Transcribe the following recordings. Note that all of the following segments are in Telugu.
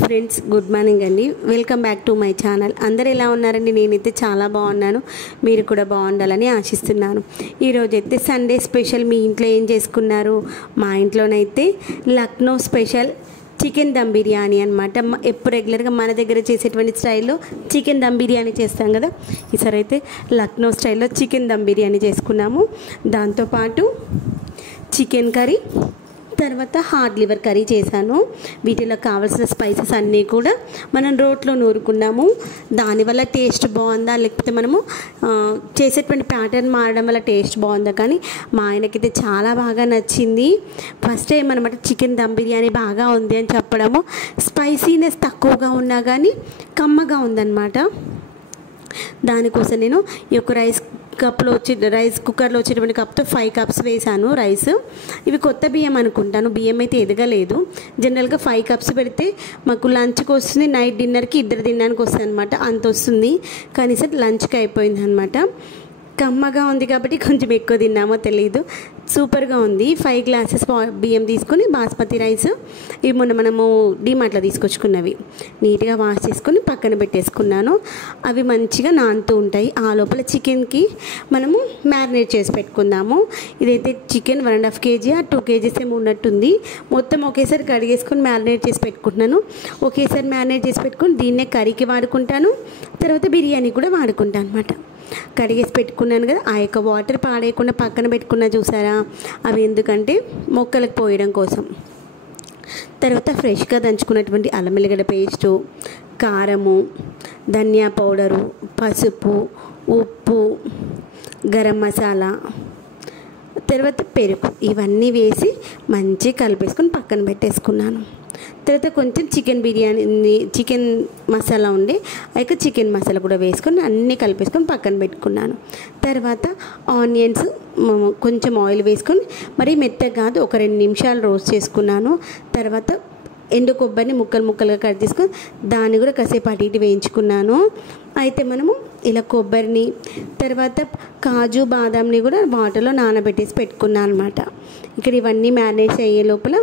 ఫ్రెండ్స్ గుడ్ మార్నింగ్ అండి. Welcome back to my channel. అందరు ఎలా ఉన్నారండి? నేనైతే చాలా బాగున్నాను. మీరు కూడా బాగుండాలని ఆశిస్తున్నాను. ఈరోజైతే సండే స్పెషల్ మీ ఇంట్లో ఏం చేసుకున్నారు? మా ఇంట్లోనైతే లక్నో స్పెషల్ చికెన్ దమ్ బిర్యానీ అనమాట. ఎప్పుడు రెగ్యులర్గా మన దగ్గర చేసేటువంటి స్టైల్లో చికెన్ దమ్ బిర్యానీ చేస్తాం కదా, ఈసారి అయితే లక్నో స్టైల్లో చికెన్ దమ్ బిర్యానీ చేసుకున్నాము. దాంతోపాటు చికెన్ కర్రీ, తర్వాత హార్డ్ లివర్ కర్రీ చేశాను. వీటిలో కావాల్సిన స్పైసెస్ అన్నీ కూడా మనం రోట్లో నూరుకున్నాము. దానివల్ల టేస్ట్ బాగుందా లేకపోతే మనము చేసేటువంటి ప్యాటర్న్ మారడం వల్ల టేస్ట్ బాగుందా, కానీ మా ఆయనకైతే చాలా బాగా నచ్చింది. ఫస్ట్ టైం అనమాట చికెన్ దమ్ బిర్యానీ బాగా ఉంది అని చెప్పడము. స్పైసీనెస్ తక్కువగా ఉన్నా కానీ కమ్మగా ఉందన్నమాట. దానికోసం నేను ఈ యొక్క రైస్ కుక్కర్లో వచ్చేటువంటి కప్తో 5 కప్స్ వేసాను రైస్. ఇవి కొత్త బియ్యం అనుకుంటాను, బియ్యం అయితే ఎదగలేదు. జనరల్గా 5 కప్స్ పెడితే మాకు లంచ్కి వస్తుంది, నైట్ డిన్నర్కి ఇద్దరు తినడానికి వస్తుంది అనమాట, అంత వస్తుంది. కానీ సార్ లంచ్కి అయిపోయింది అనమాట. కమ్మగా ఉంది కాబట్టి కొంచెం ఎక్కువ తిన్నామో తెలియదు, సూపర్గా ఉంది. 5 గ్లాసెస్ బియ్యం తీసుకొని బాస్మతి రైస్, ఇవి మొన్న మనము డిమార్ట్లో తీసుకొచ్చుకున్నవి నీట్గా వాష్ చేసుకొని పక్కన పెట్టేసుకున్నాను. అవి మంచిగా నానుతూ ఉంటాయి. ఆ లోపల చికెన్కి మనము మ్యారినేట్ చేసి పెట్టుకుందాము. ఇదైతే చికెన్ 1.5 kg 2 kgs ఏమో ఉన్నట్టుంది. మొత్తం ఒకేసారి కడిగేసుకొని మ్యారినేట్ చేసి పెట్టుకుంటున్నాను. ఒకేసారి మ్యారినేట్ చేసి పెట్టుకొని దీన్నే కర్రీకి వాడుకుంటాను, తర్వాత బిర్యానీ కూడా వాడుకుంటాను అనమాట. కడిగేసి పెట్టుకున్నాను కదా, ఆ యొక్క వాటర్ పాడేయకుండా పక్కన పెట్టుకున్నా చూసారా, అవి ఎందుకంటే మొక్కలకు పోయడం కోసం. తర్వాత ఫ్రెష్గా దంచుకున్నటువంటి అల్లం వెల్లిగడ్డ పేస్టు, కారము, ధనియా పౌడరు, పసుపు, ఉప్పు, గరం మసాలా, తర్వాత పెరుగు, ఇవన్నీ వేసి మంచిగా కలిపేసుకొని పక్కన పెట్టేసుకున్నాను. తర్వాత కొంచెం చికెన్ మసాలా ఉండే ఆ యొక్క చికెన్ మసాలా కూడా వేసుకొని అన్నీ కలిపేసుకొని పక్కన పెట్టుకున్నాను. తర్వాత ఆనియన్స్ కొంచెం ఆయిల్ వేసుకొని మరీ మెత్తగా కాదు, ఒక 2 నిమిషాలు రోస్ట్ చేసుకున్నాను. తర్వాత ఎండు కొబ్బరిని ముక్కలుగా కట్ చేసుకొని దాన్ని కూడా కాసేపు అటు ఇటు వేయించుకున్నాను. అయితే మనము ఇలా కొబ్బరిని తర్వాత కాజు బాదాంని కూడా వాటర్లో నానబెట్టేసి పెట్టుకున్నాను అనమాట. ఇక్కడ ఇవన్నీ మ్యారినేట్ అయ్యే లోపల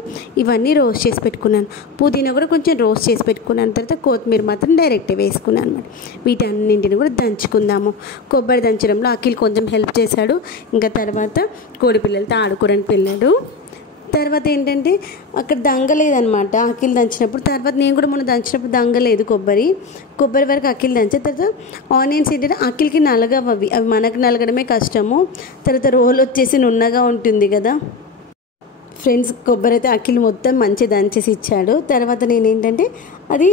ఇవన్నీ రోస్ట్ చేసి పెట్టుకున్నాను. పుదీనా కూడా కొంచెం రోస్ట్ చేసి పెట్టుకున్నాను. తర్వాత కొత్తిమీర మాత్రం డైరెక్ట్ వేసుకున్నాను అనమాట. వీటన్నింటిని కూడా దంచుకుందాము. కొబ్బరి దంచడంలో అఖిల్ కొంచెం హెల్ప్ చేశాడు. ఇంకా తర్వాత కోడి పిల్లలతో ఆడుకోరని పిల్లడు. తర్వాత ఏంటంటే అక్కడ దంగలేదనమాట అఖిల్ దంచినప్పుడు. తర్వాత నేను కూడా మొన్న దంచినప్పుడు దంగలేదు కొబ్బరి వరకు అఖిల్ దంచే. తర్వాత ఆనియన్స్ ఏంటంటే అఖిల్కి నలగవు, అవి మనకు నలగడమే కష్టము. తర్వాత రోల్ వచ్చేసి నున్నగా ఉంటుంది కదా ఫ్రెండ్స్. కొబ్బరి అయితే అఖిల్ మొత్తం మంచి దంచేసి ఇచ్చాడు. తర్వాత నేనేంటంటే అది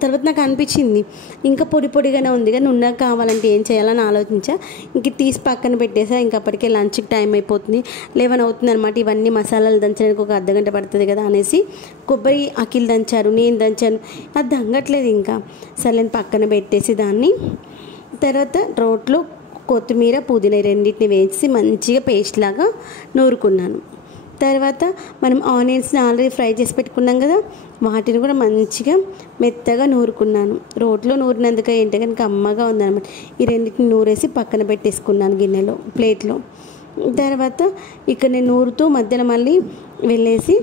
తర్వాత నాకు అనిపించింది ఇంకా పొడిగానే ఉంది కానీ నున్నగా కావాలంటే ఏం చేయాలని ఆలోచించా. ఇంక తీసి పక్కన పెట్టేసా. ఇంక అప్పటికే లంచ్కి టైం అయిపోతుంది, 11 అవుతుంది అనమాట. ఇవన్నీ మసాలాలు దంచడానికి ఒక అర్ధగంట పడుతుంది కదా అనేసి కొబ్బరి అఖిల్ దంచారు, నేను దంచాను, అది దంగట్లేదు. ఇంకా సరే పక్కన పెట్టేసి దాన్ని తర్వాత రోట్లో కొత్తిమీర పుదీనా రెండింటిని వేసి మంచిగా పేస్ట్ లాగా నూరుకున్నాను. తర్వాత మనం ఆనియన్స్ని ఆల్రెడీ ఫ్రై చేసి పెట్టుకున్నాం కదా, వాటిని కూడా మంచిగా మెత్తగా నూరుకున్నాను. రోట్లో నూరినందుకు ఏంటో కానీ కమ్మగా ఉందన్నమాట. ఈ రెండింటిని నూరేసి పక్కన పెట్టేసుకున్నాను గిన్నెలో, ప్లేట్లో. తర్వాత ఇక్కడ నేను నూరుతూ మధ్యలో మళ్ళీ వెళ్ళేసి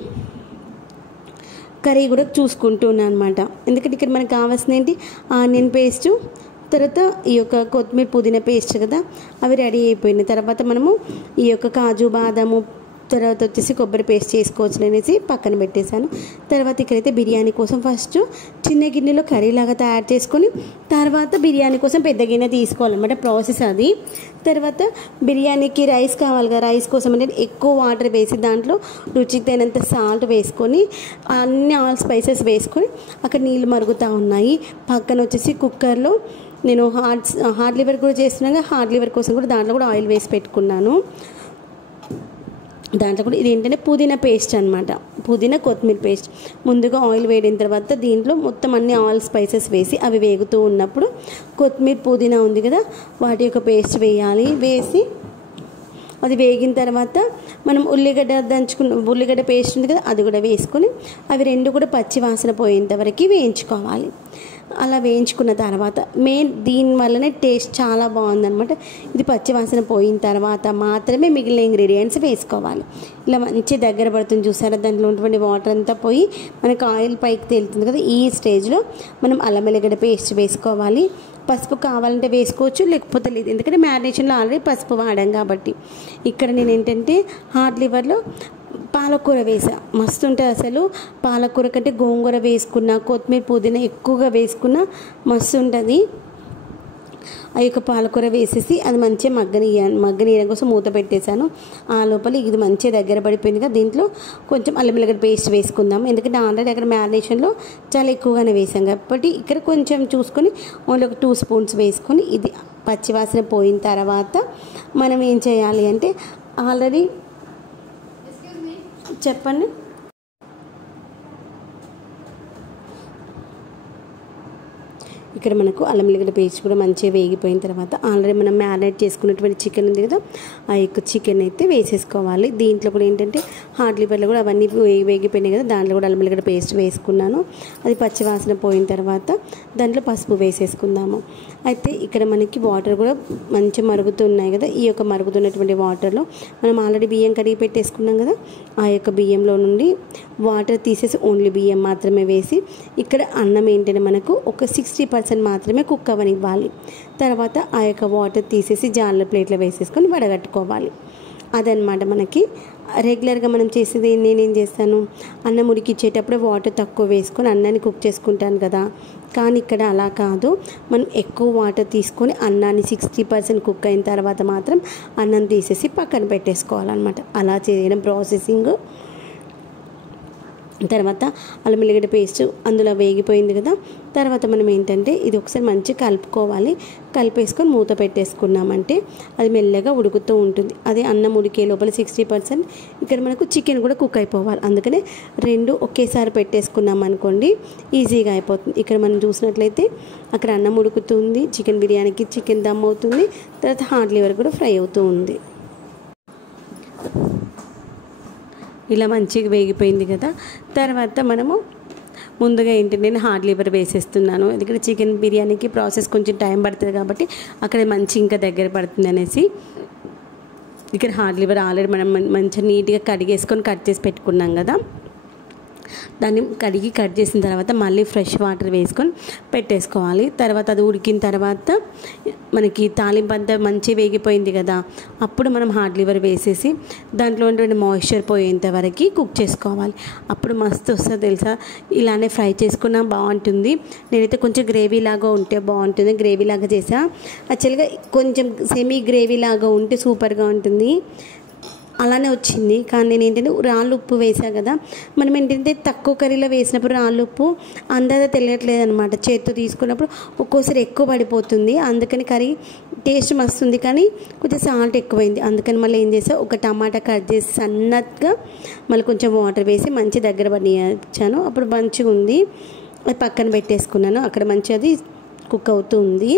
కర్రీ కూడా చూసుకుంటున్నాను అనమాట. ఎందుకంటే ఇక్కడ మనకు కావాల్సిన ఏంటి, ఆనియన్ పేస్టు, తర్వాత ఈ యొక్క కొత్తిమీర పుదీనా పేస్ట్ కదా, అవి రెడీ అయిపోయినాయి. తర్వాత మనము ఈ యొక్క కాజు బాదాము తర్వాత వచ్చేసి కొబ్బరి పేస్ట్ చేసుకోవచ్చు అనేసి పక్కన పెట్టేశాను. తర్వాత ఇక్కడైతే బిర్యానీ కోసం ఫస్ట్ చిన్న గిన్నెలో కర్రీలాగా తయారు చేసుకొని తర్వాత బిర్యానీ కోసం పెద్ద గిన్నె తీసుకోవాలన్నమాట, ప్రాసెస్ అది. తర్వాత బిర్యానీకి రైస్ కావాలి కదా, రైస్ కోసం అంటే ఎక్కువ వాటర్ వేసి దాంట్లో రుచికి తగినంత సాల్ట్ వేసుకొని అన్ని ఆల్ స్పైసెస్ వేసుకొని అక్కడ నీళ్ళు మరుగుతూ ఉన్నాయి. పక్కన వచ్చేసి కుక్కర్లో నేను హార్డ్ లివర్ కూడా చేస్తున్నాను. హార్డ్ లివర్ కోసం కూడా దాంట్లో కూడా ఆయిల్ వేసి పెట్టుకున్నాను. దాంట్లో కూడా ఇది ఏంటంటే పుదీనా పేస్ట్ అనమాట, పుదీనా కొత్తిమీర పేస్ట్. ముందుగా ఆయిల్ వేడిన తర్వాత దీంట్లో మొత్తం అన్ని ఆయిల్ స్పైసెస్ వేసి అవి వేగుతూ ఉన్నప్పుడు కొత్తిమీర పుదీనా ఉంది కదా వాటి యొక్క పేస్ట్ వేయాలి. వేసి అది వేగిన తర్వాత మనం ఉల్లిగడ్డ పేస్ట్ ఉంది కదా అది కూడా వేసుకొని అవి రెండు కూడా పచ్చి వాసన పోయేంత వరకు వేయించుకోవాలి. అలా వేయించుకున్న తర్వాత మెయిన్ దీనివల్లనే టేస్ట్ చాలా బాగుందన్నమాట. ఇది పచ్చివాసన పోయిన తర్వాత మాత్రమే మిగిలిన ఇంగ్రీడియంట్స్ వేసుకోవాలి. ఇలా మంచి దగ్గర పడుతుంది చూసారా, దాంట్లో ఉన్నటువంటి వాటర్ అంతా పోయి మనకు ఆయిల్ పైకి తేలుతుంది కదా. ఈ స్టేజ్లో మనం అల్లం వెల్లిగడ్డ పేస్ట్ వేసుకోవాలి. పసుపు కావాలంటే వేసుకోవచ్చు, లేకపోతే లేదు, ఎందుకంటే మ్యారినేషన్లో ఆల్రెడీ పసుపు వాడాం కాబట్టి. ఇక్కడ నేను ఏంటంటే హార్ట్ లివర్లో పాలకూర వేసా, మస్తు ఉంటుంది అసలు. పాలకూర కంటే గోంగూర వేసుకున్న, కొత్తిమీర పుదీనా ఎక్కువగా వేసుకున్న మస్తు ఉంటుంది. ఆ యొక్క పాలకూర వేసేసి అది మంచిగా మగ్గనీయడం కోసం మూత పెట్టేశాను. ఆ లోపల ఇది మంచిగా దగ్గర పడిపోయిందిగా. దీంట్లో కొంచెం అల్లం వెల్లిగడ్డ పేస్ట్ వేసుకుందాం, ఎందుకంటే ఆల్రెడీ అక్కడ మ్యారినేషన్లో చాలా ఎక్కువగానే వేసాం కాబట్టి ఇక్కడ కొంచెం చూసుకొని ఓన్లీ ఒక 2 స్పూన్స్ వేసుకొని ఇది పచ్చివాసన పోయిన తర్వాత మనం ఏం చేయాలి అంటే ఆల్రెడీ చెప్పండి. ఇక్కడ మనకు అల్లం వెల్లిగడ్డ పేస్ట్ కూడా మంచిగా వేగిపోయిన తర్వాత ఆల్రెడీ మనం మ్యారినేట్ చేసుకున్నటువంటి చికెన్ ఉంది కదా, ఆ యొక్క చికెన్ అయితే వేసేసుకోవాలి. దీంట్లో కూడా ఏంటంటే హార్ట్ లివర్లో కూడా అవన్నీ వేగిపోయినాయి కదా, దాంట్లో కూడా అల్లం వెల్లిగడ్డ పేస్ట్ వేసుకున్నాను. అది పచ్చివాసన పోయిన తర్వాత దాంట్లో పసుపు వేసేసుకుందాము. అయితే ఇక్కడ మనకి వాటర్ కూడా మంచిగా మరుగుతున్నాయి కదా. ఈ యొక్క మరుగుతున్నటువంటి వాటర్లో మనం ఆల్రెడీ బియ్యం కడిగి పెట్టేసుకున్నాం కదా, ఆ యొక్క బియ్యంలో నుండి వాటర్ తీసేసి ఓన్లీ బియ్యం మాత్రమే వేసి ఇక్కడ అన్నం ఏంటంటే మనకు ఒక 60% మాత్రమే కుక్ అవ్వనివ్వాలి. తర్వాత ఆ యొక్క వాటర్ తీసేసి జార్ల ప్లేట్లో వేసేసుకొని వడగట్టుకోవాలి. అదనమాట మనకి రెగ్యులర్గా మనం చేసేది. నేనేం చేస్తాను, అన్నం ఉడికిచ్చేటప్పుడు వాటర్ తక్కువ వేసుకొని అన్నాన్ని కుక్ చేసుకుంటాను కదా, కానీ ఇక్కడ అలా కాదు. మనం ఎక్కువ వాటర్ తీసుకొని అన్నాన్ని 60% కుక్ అయిన తర్వాత మాత్రం అన్నం తీసేసి పక్కన పెట్టేసుకోవాలన్నమాట. అలా చేయడం ప్రాసెసింగ్. తర్వాత అల్లం వెల్లిగడ్డ పేస్ట్ అందులో వేగిపోయింది కదా. తర్వాత మనం ఏంటంటే ఇది ఒకసారి మంచిగా కలుపుకోవాలి. కలిపేసుకొని మూత పెట్టేసుకున్నామంటే అది మెల్లగా ఉడుకుతూ ఉంటుంది. అది అన్నం ఉడికే లోపల 60% ఇక్కడ మనకు చికెన్ కూడా కుక్ అయిపోవాలి. అందుకనే 2 ఒకేసారి పెట్టేసుకున్నాం అనుకోండి, ఈజీగా అయిపోతుంది. ఇక్కడ మనం చూసినట్లయితే అక్కడ అన్నం ఉడుకుతుంది, చికెన్ బిర్యానీకి చికెన్ దమ్ అవుతుంది, తర్వాత హార్ట్ లివర్ కూడా ఫ్రై అవుతూ ఉంది. ఇలా మంచిగా వేగిపోయింది కదా. తర్వాత మనము ముందుగా ఏంటంటే నేను హార్ట్ లివర్ వేసేస్తున్నాను, ఎందుకంటే చికెన్ బిర్యానీకి ప్రాసెస్ కొంచెం టైం పడుతుంది కాబట్టి అక్కడ మంచి ఇంకా దగ్గర పడుతుంది అనేసి. ఇక్కడ హార్ట్ లివర్ ఆల్రెడీ మనం మంచిగా నీట్గా కడిగేసుకొని కట్ చేసి పెట్టుకున్నాం కదా, దాన్ని కడిగి కట్ చేసిన తర్వాత మళ్ళీ ఫ్రెష్ వాటర్ వేసుకొని పెట్టేసుకోవాలి. తర్వాత అది ఉడికిన తర్వాత మనకి తాలింపు అంతా మంచిగా వేగిపోయింది కదా, అప్పుడు మనం హార్ట్ లివర్ వేసేసి దాంట్లో ఉన్నటువంటి మాయిశ్చర్ పోయేంత వరకు కుక్ చేసుకోవాలి. అప్పుడు మస్తు వస్తుంది తెలుసా. ఇలానే ఫ్రై చేసుకున్నా బాగుంటుంది. నేనైతే కొంచెం గ్రేవీ లాగా ఉంటే బాగుంటుంది, గ్రేవీ లాగా చేసా. యాక్చువల్గా కొంచెం సెమీ గ్రేవీ లాగా ఉంటే సూపర్గా ఉంటుంది. అలానే వచ్చింది. కానీ నేను ఏంటంటే రాళ్ళు ఉప్పు వేసా కదా, మనం ఏంటంటే తక్కువ కర్రీలో వేసినప్పుడు రాళ్ళు ఉప్పు అందాజ తెలియట్లేదు అనమాట. చేత్తో తీసుకున్నప్పుడు ఒక్కోసారి ఎక్కువ పడిపోతుంది, అందుకని కర్రీ టేస్ట్ మస్తుంది కానీ కొంచెం సాల్ట్ ఎక్కువైంది. అందుకని మళ్ళీ ఏం చేసా, ఒక టమాటా కట్ చేసి సన్నగా మళ్ళీ కొంచెం వాటర్ వేసి మంచి దగ్గర పడిచ్చాను. అప్పుడు మంచిగా ఉంది. అది పక్కన పెట్టేసుకున్నాను. అక్కడ మంచిగా అది కుక్ అవుతూ ఉంది.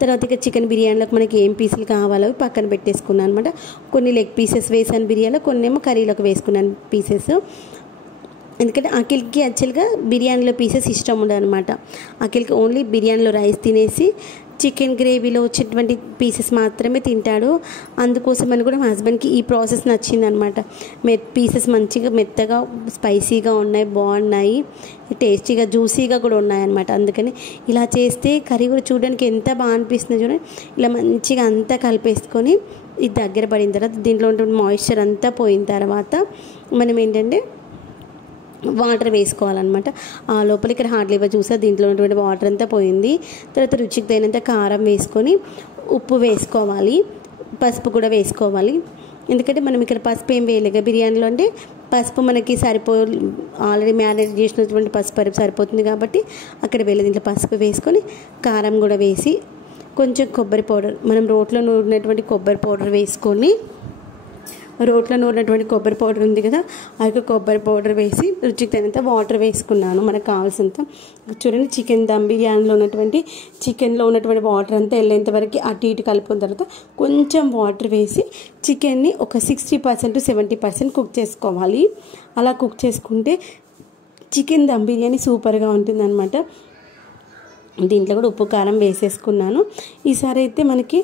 తర్వాత ఇక చికెన్ బిర్యానీలోకి మనకి ఏం పీసులు కావాలో పక్కన పెట్టేసుకున్నాను అనమాట. కొన్ని లెగ్ పీసెస్ వేసాను బిర్యానీలో, కొన్ని ఏమో కర్రీలోకి వేసుకున్నాను పీసెస్. ఎందుకంటే అఖిల్కి యాక్చువల్గా బిర్యానీలో పీసెస్ ఇష్టం ఉండదు అనమాట. అఖిల్కి ఓన్లీ బిర్యానీలో రైస్ తినేసి చికెన్ గ్రేవీలో వచ్చేటువంటి పీసెస్ మాత్రమే తింటాడు. అందుకోసం అని కూడా మా హస్బెండ్కి ఈ ప్రాసెస్ నచ్చిందనమాట. పీసెస్ మంచిగా మెత్తగా స్పైసీగా ఉన్నాయి, బాగున్నాయి, టేస్టీగా జ్యూసీగా కూడా ఉన్నాయన్నమాట. అందుకని ఇలా చేస్తే కర్రీ కూడా చూడడానికి ఎంత బాగా అనిపిస్తుందో చూడండి. ఇలా మంచిగా అంతా కలిపేసుకొని ఇది దగ్గర పడిన తర్వాత దీంట్లో ఉన్నటువంటి మాయిశ్చర్ అంతా పోయిన తర్వాత మనం ఏంటంటే వాటర్ వేసుకోవాలన్నమాట. ఆ లోపల ఇక్కడ హార్ట్ లివర్ చూసా దీంట్లో ఉన్నటువంటి వాటర్ అంతా పోయింది. తర్వాత రుచికి తగినంత కారం వేసుకొని ఉప్పు వేసుకోవాలి, పసుపు కూడా వేసుకోవాలి. ఎందుకంటే మనం ఇక్కడ పసుపు ఏం వేయలేక బిర్యానీలో అంటే పసుపు మనకి ఆల్రెడీ మ్యారినేట్ చేసినటువంటి పసుపు సరిపోతుంది కాబట్టి అక్కడ వేయలేదు. దీంట్లో పసుపు వేసుకొని కారం కూడా వేసి కొంచెం కొబ్బరి పౌడర్, మనం రోట్లో నూరినటువంటి కొబ్బరి పౌడర్ వేసుకొని, రోట్లో నూరినటువంటి కొబ్బరి పౌడర్ ఉంది కదా, ఆ యొక్క కొబ్బరి పౌడర్ వేసి రుచికి తగినంత వాటర్ వేసుకున్నాను మనకు కావాల్సినంత. చూడండి, చికెన్లో ఉన్నటువంటి వాటర్ అంతా వెళ్ళేంత వరకు అటు ఇటు కలుపుకున్న తర్వాత కొంచెం వాటర్ వేసి చికెన్ని ఒక 60% to 70% కుక్ చేసుకోవాలి. అలా కుక్ చేసుకుంటే చికెన్ దమ్ బిర్యానీ సూపర్గా ఉంటుందన్నమాట. దీంట్లో కూడా ఉప్పు కారం వేసేసుకున్నాను. ఈసారి అయితే మనకి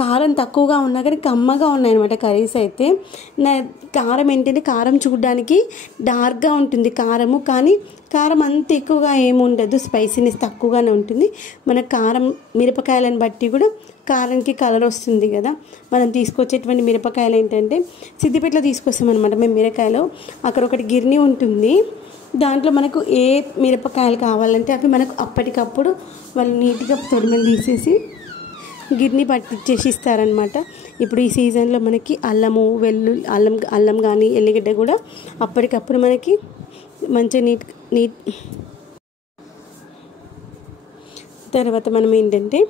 కారం తక్కువగా ఉన్నా కానీ కమ్మగా ఉన్నాయన్నమాట కర్రీస్ అయితే. నా కారం ఏంటంటే కారం చూడడానికి డార్క్గా ఉంటుంది కారము, కానీ కారం అంత ఎక్కువగా ఏముండదు, స్పైసీనెస్ తక్కువగానే ఉంటుంది. మన కారం మిరపకాయలను బట్టి కూడా కారంకి కలర్ వస్తుంది కదా. మనం తీసుకొచ్చేటువంటి మిరపకాయలు ఏంటంటే సిద్దిపేటలో తీసుకొస్తాం అనమాట మేము మిరపకాయలు. అక్కడ ఒకటి గిర్ని ఉంటుంది, దాంట్లో మనకు ఏ మిరపకాయలు కావాలంటే అవి మనకు అప్పటికప్పుడు వాళ్ళు నీట్గా తొడిమలు తీసేసి గిర్ని పట్టించేసి ఇస్తారనమాట. ఇప్పుడు ఈ సీజన్లో మనకి అల్లము అల్లం కానీ ఎల్లిగడ్డ కూడా అప్పటికప్పుడు మనకి మంచిగా నీట్ తర్వాత మనం ఏంటంటే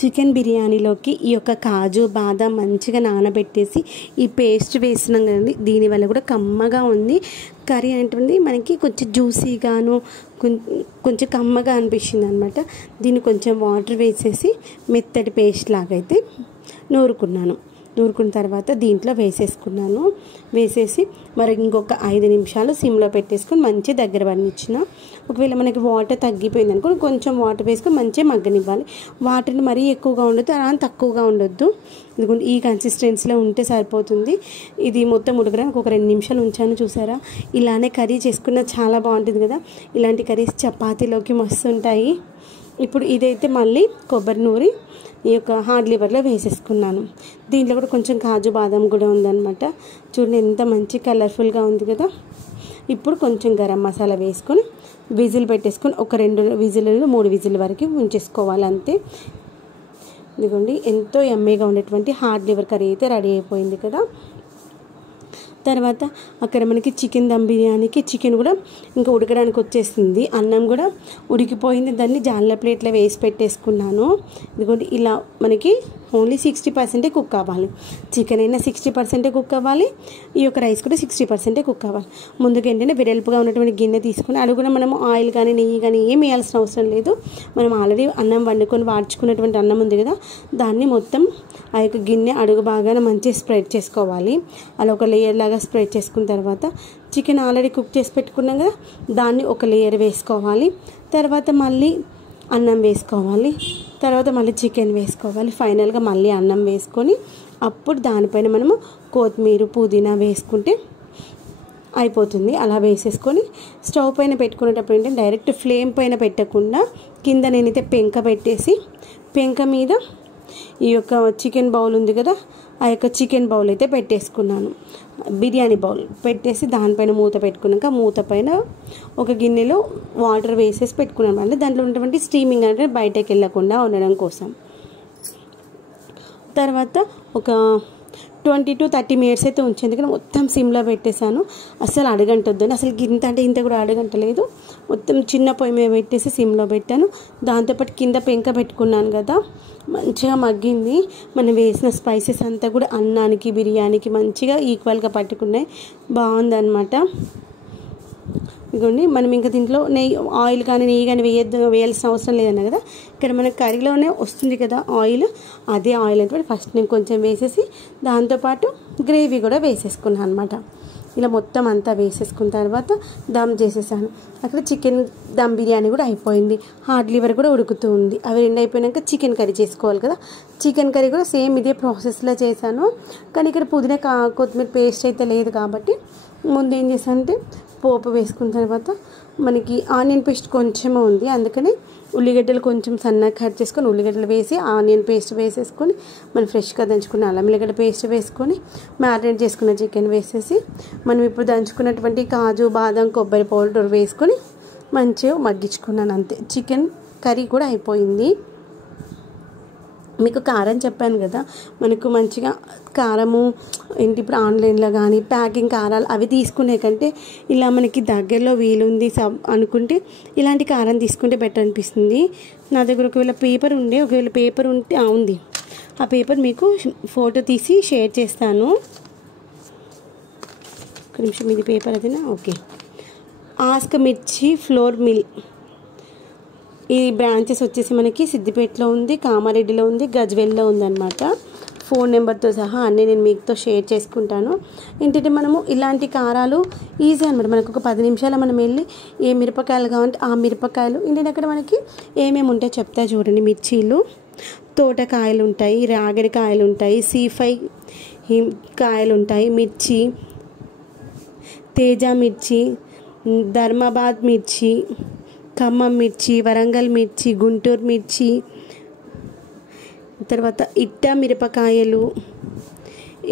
చికెన్ బిర్యానీలోకి ఈ యొక్క కాజు బాదాం మంచిగా నానబెట్టేసి ఈ పేస్ట్ వేసినాం కదండి, దీనివల్ల కూడా కమ్మగా ఉంది కర్రీ అంటుంది. మనకి కొంచెం జ్యూసీగాను కొంచెం కమ్మగా అనిపించింది అనమాట. దీన్ని కొంచెం వాటర్ వేసేసి మెత్తటి పేస్ట్ లాగా అయితే నూరుకున్న తర్వాత దీంట్లో వేసేసి మరి ఇంకొక 5 నిమిషాలు సిమ్లో పెట్టేసుకొని మంచి దగ్గర పడినిచ్చిన. ఒకవేళ మనకి వాటర్ తగ్గిపోయింది అనుకో కొంచెం వాటర్ వేసుకొని మంచిగా మగ్గనివ్వాలి. వాటర్ని మరీ ఎక్కువగా ఉండొద్దు, అలా తక్కువగా ఉండొద్దు. ఎందుకంటే ఈ కన్సిస్టెన్సీలో ఉంటే సరిపోతుంది. ఇది మొత్తం ఉడకడానికి ఒక 2 నిమిషాలు ఉంచాను. చూసారా, ఇలానే కర్రీ చేసుకున్న చాలా బాగుంటుంది కదా. ఇలాంటి కర్రీస్ చపాతీలోకి మస్తు ఉంటాయి. ఇప్పుడు ఇదైతే మళ్ళీ కొబ్బరి నూరి ఈ యొక్క హార్డ్ లివర్లో వేసేసుకున్నాను. దీంట్లో కూడా కొంచెం కాజు బాదం కూడా ఉందన్నమాట. చూడండి ఎంత మంచి కలర్ఫుల్గా ఉంది కదా. ఇప్పుడు కొంచెం గరం మసాలా వేసుకొని విజిల్ పెట్టేసుకొని ఒక 2 విజిల్ 3 విజిల్ వరకు ఉంచేసుకోవాలి అంతే. ఇదిగోండి ఎంతో యమ్మీగా ఉండేటువంటి హార్డ్ లివర్ కర్రీ అయితే రెడీ అయిపోయింది కదా. తర్వాత అక్కడ మనకి చికెన్ దమ్ బిర్యానీకి చికెన్ కూడా ఇంకా ఉడకడానికి వచ్చేసింది, అన్నం కూడా ఉడికిపోయింది. దాన్ని జాన్ల ప్లేట్లో వేసి పెట్టేసుకున్నాను. ఇదిగోండి ఇలా మనకి ఓన్లీ 60% కుక్ అవ్వాలి. చికెన్ అయినా 60% కుక్ అవ్వాలి, ఈ యొక్క రైస్ కూడా 60% కుక్ అవ్వాలి. ముందుగా ఏంటంటే వెడల్పుగా ఉన్నటువంటి గిన్నె తీసుకుని అడుగున మనము ఆయిల్ కానీ నెయ్యి కానీ ఏం వేయాల్సిన అవసరం లేదు. మనం ఆల్రెడీ అన్నం వండుకొని వాడ్చుకున్నటువంటి అన్నం ఉంది కదా, దాన్ని మొత్తం ఆ యొక్క గిన్నె అడుగు బాగానే మంచిగా స్ప్రెడ్ చేసుకోవాలి. అలా ఒక లేయర్ లాగా స్ప్రెడ్ చేసుకున్న తర్వాత చికెన్ ఆల్రెడీ కుక్ చేసి పెట్టుకున్నాం కదా, దాన్ని ఒక లేయర్ వేసుకోవాలి. తర్వాత మళ్ళీ అన్నం వేసుకోవాలి, తర్వాత మళ్ళీ చికెన్ వేసుకోవాలి, ఫైనల్గా మళ్ళీ అన్నం వేసుకొని అప్పుడు దానిపైన మనము కొత్తిమీర పుదీనా వేసుకుంటే అయిపోతుంది. అలా వేసేసుకొని స్టవ్ పైన పెట్టుకునేటప్పుడు ఏంటంటే డైరెక్ట్ ఫ్లేమ్ పైన పెట్టకుండా కింద నేనైతే పెంక పెట్టేసి పెంక మీద ఈ యొక్క చికెన్ బౌల్ ఉంది కదా, ఆ యొక్క చికెన్ బౌల్ అయితే పెట్టేసుకున్నాను. బిర్యానీ బౌల్ పెట్టేసి దానిపైన మూత పెట్టుకున్నాక మూత పైన ఒక గిన్నెలో వాటర్ వేసేసి పెట్టుకున్నాను. అంటే దాంట్లో ఉన్నటువంటి స్టీమింగ్ అంటే బయటకు వెళ్ళకుండా ఉండడం కోసం. తర్వాత ఒక 20 to 30 మినిట్స్ అయితే ఉంచి, ఎందుకంటే మొత్తం సిమ్లో పెట్టేశాను. అసలు అడగంటొద్దని, అసలు ఇంత అంటే ఇంత కూడా అడగంటలేదు. మొత్తం చిన్న పొయ్యి మీద పెట్టేసి సిమ్లో పెట్టాను. దాంతోపాటు కింద పెంక పెట్టుకున్నాను కదా, మంచిగా మగ్గింది. మనం వేసిన స్పైసెస్ అంతా కూడా అన్నానికి బిర్యానీకి మంచిగా ఈక్వల్గా పట్టుకున్నాయి, బాగుందన్నమాట. ఇదిగోండి మనం ఇంకా దీంట్లో ఆయిల్ కానీ నెయ్యి కానీ వేయాల్సిన అవసరం లేదన్నా కదా. ఇక్కడ మన కర్రీలోనే వస్తుంది కదా ఆయిల్, అదే ఆయిల్ అంటే ఫస్ట్ నేను కొంచెం వేసేసి దాంతోపాటు గ్రేవీ కూడా వేసేసుకున్నాను అనమాట. ఇలా మొత్తం అంతా వేసేసుకున్న తర్వాత దమ్ చేసేసాను. అక్కడ చికెన్ దమ్ బిర్యానీ కూడా అయిపోయింది, హార్డ్ లివర్ కూడా ఉడుకుతూ ఉంది. అవి 2 అయిపోయాక చికెన్ కర్రీ చేసుకోవాలి కదా. చికెన్ కర్రీ కూడా సేమ్ ఇదే ప్రాసెస్లో చేశాను, కానీ ఇక్కడ పుదీనా కొత్తిమీర పేస్ట్ అయితే లేదు కాబట్టి ముందు ఏం చేశాను అంటే పోపు వేసుకున్న తర్వాత మనకి ఆనియన్ పేస్ట్ కొంచెమే ఉంది, అందుకని ఉల్లిగడ్డలు కొంచెం సన్నగా కట్ చేసుకొని ఉల్లిగడ్డలు వేసి ఆనియన్ పేస్ట్ వేసేసుకొని మనం ఫ్రెష్గా దంచుకున్న అల్లం ఎల్లిగడ్డ పేస్ట్ వేసుకొని మ్యారినేట్ చేసుకున్న చికెన్ వేసేసి మనం ఇప్పుడు దంచుకున్నటువంటి కాజు బాదం కొబ్బరి పౌడర్ వేసుకొని మంచిగా మగ్గించుకున్నాను అంతే. చికెన్ కర్రీ కూడా అయిపోయింది. మీకు కారం చెప్పాను కదా, మనకు మంచిగా కారము ఏంటి ఇప్పుడు ఆన్లైన్లో కానీ ప్యాకింగ్ కారాలు అవి తీసుకునే కంటే ఇలా మనకి దగ్గరలో వీలుంది అనుకుంటే ఇలాంటి కారం తీసుకుంటే బెటర్ అనిపిస్తుంది. నా దగ్గర ఒకవేళ పేపర్ ఉంటే ఉంది, ఆ పేపర్ మీకు ఫోటో తీసి షేర్ చేస్తాను. ఒక నిమిషం, ఇది పేపర్ అదేనా? ఓకే. ఆస్క్ మిర్చి ఫ్లోర్ మిల్, ఈ బ్రాంచెస్ వచ్చేసి మనకి సిద్దిపేటలో ఉంది, కామారెడ్డిలో ఉంది, గజ్వేల్లో ఉందన్నమాట. ఫోన్ నెంబర్తో సహా అన్నీ నేను మీతో షేర్ చేసుకుంటాను. ఏంటంటే మనము ఇలాంటి కారాలు ఈజీ అనమాట. మనకు ఒక 10 నిమిషాలు మనం వెళ్ళి ఏ మిరపకాయలు కావాలంటే ఆ మిరపకాయలు ఏంటంటే అక్కడ మనకి ఏమేమి ఉంటాయో చెప్తా చూడండి. మిర్చీలు, తోటకాయలు ఉంటాయి, రాగడి కాయలు ఉంటాయి, C5 కాయలు ఉంటాయి, మిర్చి, తేజ మిర్చి, ధర్మాబాద్ మిర్చి, ఖమ్మం మిర్చి, వరంగల్ మిర్చి, గుంటూరు మిర్చి, తర్వాత ఇట్ట మిరపకాయలు,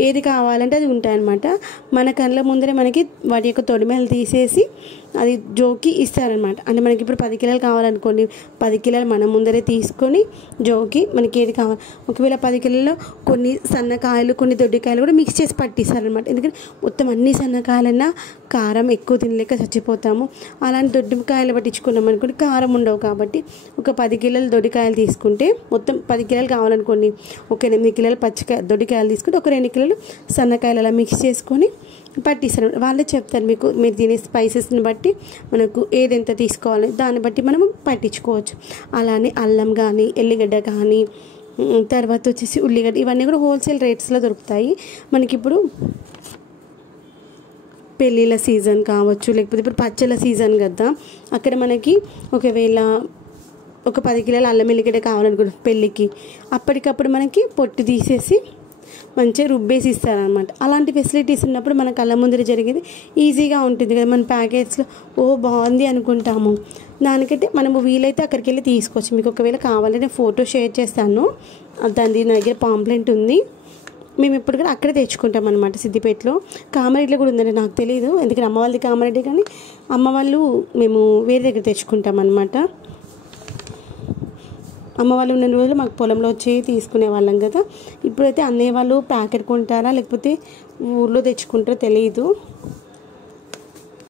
ఏది కావాలంటే అది ఉంటాయన్నమాట. మన కళ్ళ ముందరే మనకి వాటి యొక్క తొడిమెలు తీసేసి అది జోకి ఇస్తారనమాట. అంటే మనకి ఇప్పుడు 10 కిలోలు కావాలనుకోండి, 10 కిలోలు మన ముందరే తీసుకొని జోకి మనకి ఏది కావాలి, ఒకవేళ 10 కిలోల్లో కొన్ని సన్నకాయలు కొన్ని దొడ్డికాయలు కూడా మిక్స్ చేసి పట్టిస్తారనమాట. ఎందుకంటే మొత్తం అన్ని సన్నకాయలన్నా కారం ఎక్కువ తినలేక చచ్చిపోతాము. అలాంటి దొడ్డికాయలు పట్టించుకున్నాం అనుకోండి కారం ఉండవు. కాబట్టి ఒక 10 కిలోలు దొడ్డికాయలు తీసుకుంటే మొత్తం 10 కిలోలు కావాలనుకోండి, ఒక 8 కిలోలు దొడ్డికాయలు తీసుకుంటే ఒక 2 కిలోలు సన్నకాయలు అలా మిక్స్ చేసుకొని పట్టిస్తారు. వాళ్ళే చెప్తారు మీకు మీరు తినే స్పైసెస్ని బట్టి మనకు ఏదెంత తీసుకోవాలి దాన్ని బట్టి మనం పట్టించుకోవచ్చు. అలానే అల్లం కానీ, ఎల్లిగడ్డ కానీ, తర్వాత వచ్చేసి ఉల్లిగడ్డ, ఇవన్నీ కూడా హోల్సేల్ రేట్స్లో దొరుకుతాయి. మనకిప్పుడు పెళ్ళిళ్ళ సీజన్ కావచ్చు, లేకపోతే ఇప్పుడు పచ్చళ్ళ సీజన్ కదా, అక్కడ మనకి ఒకవేళ ఒక 10 కిలోల అల్లం ఎల్లిగడ్డ కావాలనుకుంటే పెళ్ళికి అప్పటికప్పుడు మనకి పొట్టు తీసేసి మంచిగా రుబ్బేసి ఇస్తారనమాట. అలాంటి ఫెసిలిటీస్ ఉన్నప్పుడు మన కళ్ళ ముందర జరిగేది ఈజీగా ఉంటుంది కదా. మన ప్యాకెట్స్లో బాగుంది అనుకుంటాము, దానికంటే మనము వీలైతే అక్కడికి వెళ్ళి తీసుకోవచ్చు. మీకు ఒకవేళ కావాలంటే ఫోటో షేర్ చేస్తాను, దాని నా దగ్గర పాంప్లెంట్ ఉంది. మేము ఇప్పుడు కూడా అక్కడే తెచ్చుకుంటాం అనమాట. సిద్దిపేటలో కామారెడ్డిలో కూడా ఉందండి, నాకు తెలియదు. ఎందుకంటే అమ్మ వాళ్ళది కామారెడ్డి, కానీ అమ్మ వాళ్ళు మేము వేరే దగ్గర తెచ్చుకుంటాం అనమాట. అమ్మ వాళ్ళు ఉన్న రోజులు మాకు పొలంలో వచ్చి తీసుకునే వాళ్ళం కదా. ఇప్పుడైతే అన్నయ్య వాళ్ళు ప్యాకెట్ కొంటారా లేకపోతే ఊర్లో తెచ్చుకుంటారో తెలియదు.